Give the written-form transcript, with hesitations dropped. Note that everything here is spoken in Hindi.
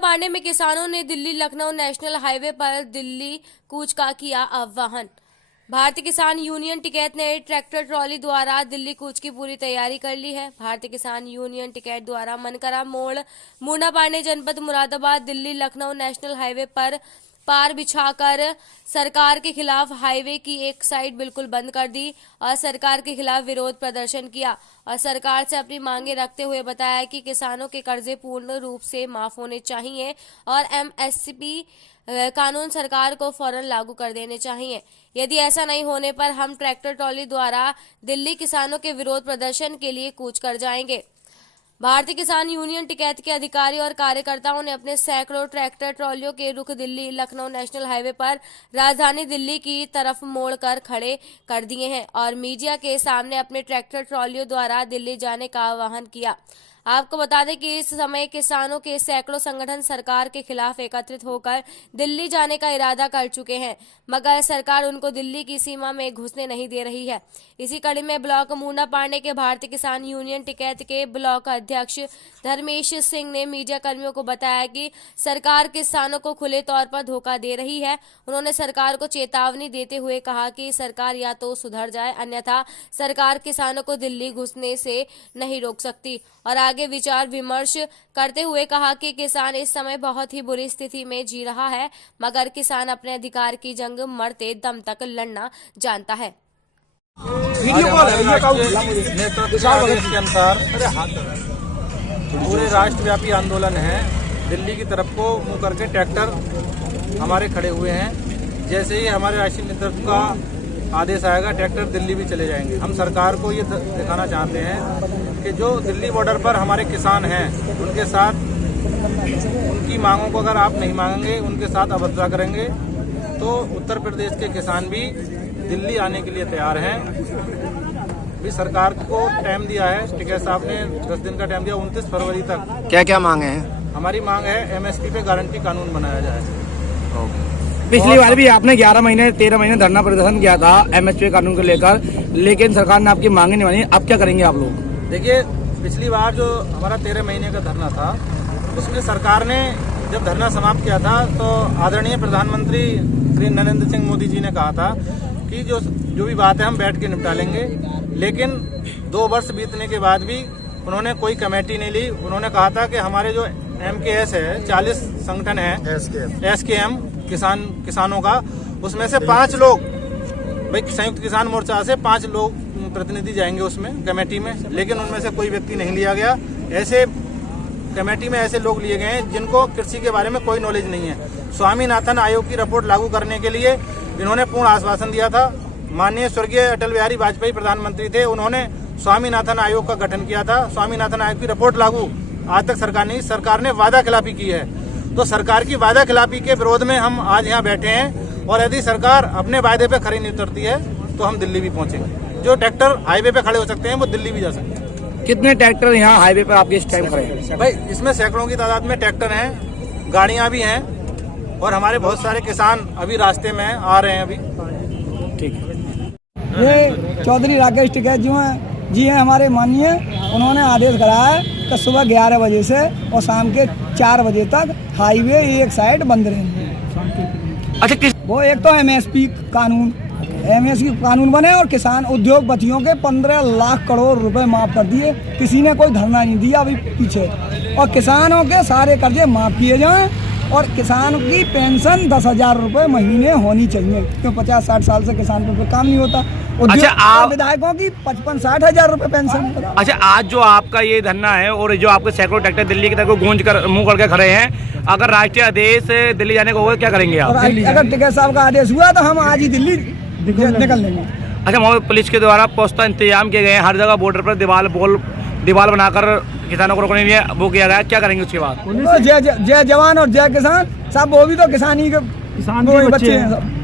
पांडे में किसानों ने दिल्ली लखनऊ नेशनल हाईवे पर दिल्ली कूच का किया आह्वान। भारतीय किसान यूनियन टिकैत ने ट्रैक्टर ट्रॉली द्वारा दिल्ली कूच की पूरी तैयारी कर ली है। भारतीय किसान यूनियन टिकैत द्वारा मनकरा मोड़ मुंडा पांडे जनपद मुरादाबाद दिल्ली लखनऊ नेशनल हाईवे पर पार बिछाकर सरकार के खिलाफ हाईवे की एक साइड बिल्कुल बंद कर दी और सरकार के खिलाफ विरोध प्रदर्शन किया और सरकार से अपनी मांगे रखते हुए बताया कि किसानों के कर्जे पूर्ण रूप से माफ होने चाहिए और एमएसपी कानून सरकार को फौरन लागू कर देने चाहिए। यदि ऐसा नहीं होने पर हम ट्रैक्टर ट्रॉली द्वारा दिल्ली किसानों के विरोध प्रदर्शन के लिए कूच कर जाएंगे। भारतीय किसान यूनियन टिकैत के अधिकारी और कार्यकर्ताओं ने अपने सैकड़ों ट्रैक्टर ट्रॉलियों के रुख दिल्ली लखनऊ नेशनल हाईवे पर राजधानी दिल्ली की तरफ मोड़कर खड़े कर दिए हैं और मीडिया के सामने अपने ट्रैक्टर ट्रॉलियों द्वारा दिल्ली जाने का आह्वान किया। आपको बता दें कि इस समय किसानों के सैकड़ों संगठन सरकार के खिलाफ एकत्रित होकर दिल्ली जाने का इरादा कर चुके हैं, मगर सरकार उनको दिल्ली की सीमा में घुसने नहीं दे रही है। इसी कड़ी में ब्लॉक मुंडा पांडे के भारतीय किसान यूनियन टिकैत के ब्लॉक अध्यक्ष धर्मेश सिंह ने मीडिया कर्मियों को बताया कि सरकार किसानों को खुले तौर पर धोखा दे रही है। उन्होंने सरकार को चेतावनी देते हुए कहा कि सरकार या तो सुधर जाए, अन्यथा सरकार किसानों को दिल्ली घुसने से नहीं रोक सकती और आगे विचार विमर्श करते हुए कहा कि किसान इस समय बहुत ही बुरी स्थिति में जी रहा है, मगर किसान अपने अधिकार की जंग मरते दम तक लड़ना जानता है। नेतृत्व के अनुसार पूरे राष्ट्रव्यापी आंदोलन है। दिल्ली की तरफ को मुंह करके ट्रैक्टर हमारे खड़े हुए हैं। जैसे ही हमारे राष्ट्रीय नेतृत्व का आदेश आएगा, ट्रैक्टर दिल्ली भी चले जाएंगे। हम सरकार को ये दिखाना चाहते हैं कि जो दिल्ली बॉर्डर पर हमारे किसान हैं, उनके साथ उनकी मांगों को अगर आप नहीं मांगेंगे, उनके साथ अभद्रता करेंगे, तो उत्तर प्रदेश के किसान भी दिल्ली आने के लिए तैयार हैं। भी सरकार को टाइम दिया है, टिकैत साहब ने 10 दिन का टाइम दिया, 29 फरवरी तक। क्या क्या मांगे हैं? हमारी मांग है एमएसपी पे गारंटी कानून बनाया जाए। पिछली बार भी आपने 13 महीने धरना प्रदर्शन किया था एमएसपी कानून को लेकर, लेकिन सरकार ने आपकी मांगे नहीं मानी। अब क्या करेंगे आप लोग? देखिए, पिछली बार जो हमारा 13 महीने का धरना था, उसमें सरकार ने जब धरना समाप्त किया था तो आदरणीय प्रधानमंत्री श्री नरेंद्र सिंह मोदी जी ने कहा था कि जो भी बात है हम बैठ के निपटा लेंगे। लेकिन 2 वर्ष बीतने के बाद भी उन्होंने कोई कमेटी नहीं ली। उन्होंने कहा था कि हमारे जो MKS है, 40 संगठन है, SKM किसानों का, उसमें से 5 लोग, भाई संयुक्त किसान मोर्चा से 5 लोग प्रतिनिधि जाएंगे उसमें कमेटी में, लेकिन उनमें से कोई व्यक्ति नहीं लिया गया। ऐसे कमेटी में ऐसे लोग लिए गए हैं जिनको कृषि के बारे में कोई नॉलेज नहीं है। स्वामीनाथन आयोग की रिपोर्ट लागू करने के लिए इन्होंने पूर्ण आश्वासन दिया था। माननीय स्वर्गीय अटल बिहारी वाजपेयी प्रधानमंत्री थे, उन्होंने स्वामीनाथन आयोग का गठन किया था। स्वामीनाथन आयोग की रिपोर्ट लागू आज तक सरकार ने वादा खिलाफी की है। तो सरकार की वादा खिलाफी के विरोध में हम आज यहाँ बैठे हैं और यदि सरकार अपने वायदे पे खरी नहीं उतरती है तो हम दिल्ली भी पहुंचेंगे। जो ट्रैक्टर हाईवे पे खड़े हो सकते हैं वो दिल्ली भी जा सकते हैं। कितने ट्रैक्टर यहाँ हाईवे पर आपके इस टाइम खड़े हैं? भाई इसमें सैकड़ों की तादाद में ट्रैक्टर हैं, गाड़ियां भी हैं और हमारे बहुत सारे किसान अभी रास्ते में आ रहे हैं अभी। ठीक है। ये चौधरी राकेश टिकैत जी हैं हमारे माननीय, उन्होंने आदेश कराया है कि सुबह 11 बजे से और शाम के 4 बजे तक हाईवे एक साइड बंद रहेंगे। अच्छा, वो एक तो एमएसपी कानून बने और किसान उद्योगपतियों के 15 लाख करोड़ रुपए माफ कर दिए, किसी ने कोई धरना नहीं दिया अभी पीछे, और किसानों के सारे कर्जे माफ किए जाएं और किसान की पेंशन 10,000 रुपए महीने होनी चाहिए, क्यों 50-60 साल से किसान पे कोई काम नहीं होता। अच्छा, आप विधायकों की 55-60 हजार रुपए पेंशन। अच्छा, आज जो आपका ये धरना है और जो आपके सैकड़ों ट्रैक्टर दिल्ली की तरफ गूंज कर मुंह करके खड़े हैं, अगर राष्ट्रीय आदेश दिल्ली जाने को होगा क्या करेंगे आप? अगर टिकैत साहब का आदेश हुआ तो हम आज ही दिल्ली निकल लेंगे। अच्छा, वहाँ पुलिस के द्वारा पुख्ता इंतजाम किए गए हैं, हर जगह बॉर्डर पर दीवार बनाकर किसानों को रोकने के लिए वो किया गया, क्या करेंगे उसके बाद? जय जवान और जय किसान, सब वो भी तो किसानी के बच्चे हैं सब।